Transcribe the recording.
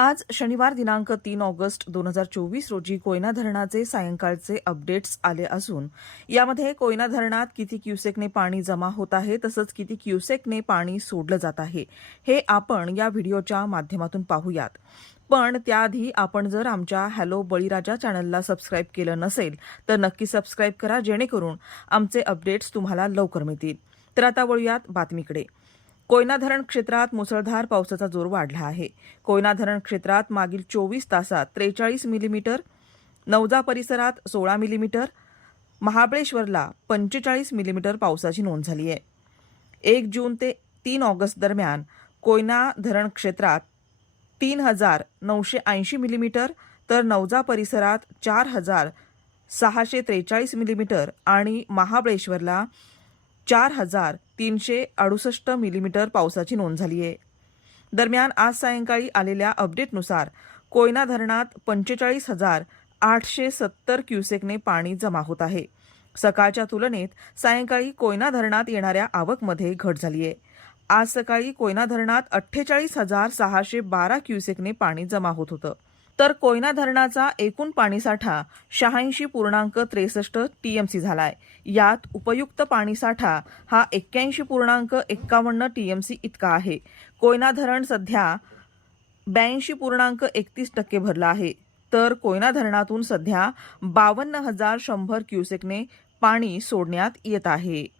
आज शनिवार दिनांक तीन ऑगस्ट दोन हजार चोवीस रोजी कोयना धरणाचे सायंकाळचे अपडेट्स आले असून यामध्ये कोयना धरणात किती क्युसेकने पाणी जमा होत आहे तसंच किती क्युसेकने पाणी सोडलं जात आहे हे आपण या व्हिडिओच्या माध्यमातून पाहूयात. पण त्याआधी आपण जर आमच्या हॅलो बळीराजा चॅनलला सबस्क्राईब केलं नसेल तर नक्की सबस्क्राईब करा जेणेकरून आमचे अपडेट्स तुम्हाला लवकर मिळतील. तर आता वळूयात बातमीकडे. कोयना धरण क्षेत्रात मुसळधार पावसाचा जोर वाढला आहे. कोयना धरण क्षेत्रात मागील चोवीस तासात त्रेचाळीस मिलीमीटर नवजा परिसरात सोळा मिलीमीटर महाबळेश्वरला पंचेचाळीस मिलीमीटर पावसाची नोंद झाली आहे. एक जून ते तीन ऑगस्ट दरम्यान कोयना धरण क्षेत्रात तीन हजार नऊशे ऐंशी मिलीमीटर तर नवजा परिसरात चार हजार सहाशे त्रेचाळीस मिलीमीटर आणि महाबळेश्वरला चार हजार तीनशे अडुसष्ट मिलीमीटर पावसाची नोंद झाली आहे. दरम्यान आज सायंकाळी आलेल्या अपडेटनुसार कोयना धरणात पंचेचाळीस हजार आठशे सत्तर क्युसेकने पाणी जमा होत आहे. सकाळच्या तुलनेत सायंकाळी कोयना धरणात येणाऱ्या आवकमध्ये घट झाली आहे. आज सकाळी कोयना धरणात अठ्ठेचाळीस हजार सहाशे बारा क्युसेकने पाणी जमा होत होतं. तर कोयना धरणाचा एकूण पाणीसाठा शहाऐंशी पूर्णांक त्रेसष्ट टीएमसी झालाय. यात उपयुक्त पाणीसाठा हा एक्क्याऐंशी पूर्णांक एक्कावन्न टीएमसी इतका आहे. कोयना धरण सध्या ब्याऐंशी पूर्णांक एकतीस टक्के भरलं आहे. तर कोयना धरणातून सध्या बावन्न हजार शंभर क्युसेकने पाणी सोडण्यात येत आहे.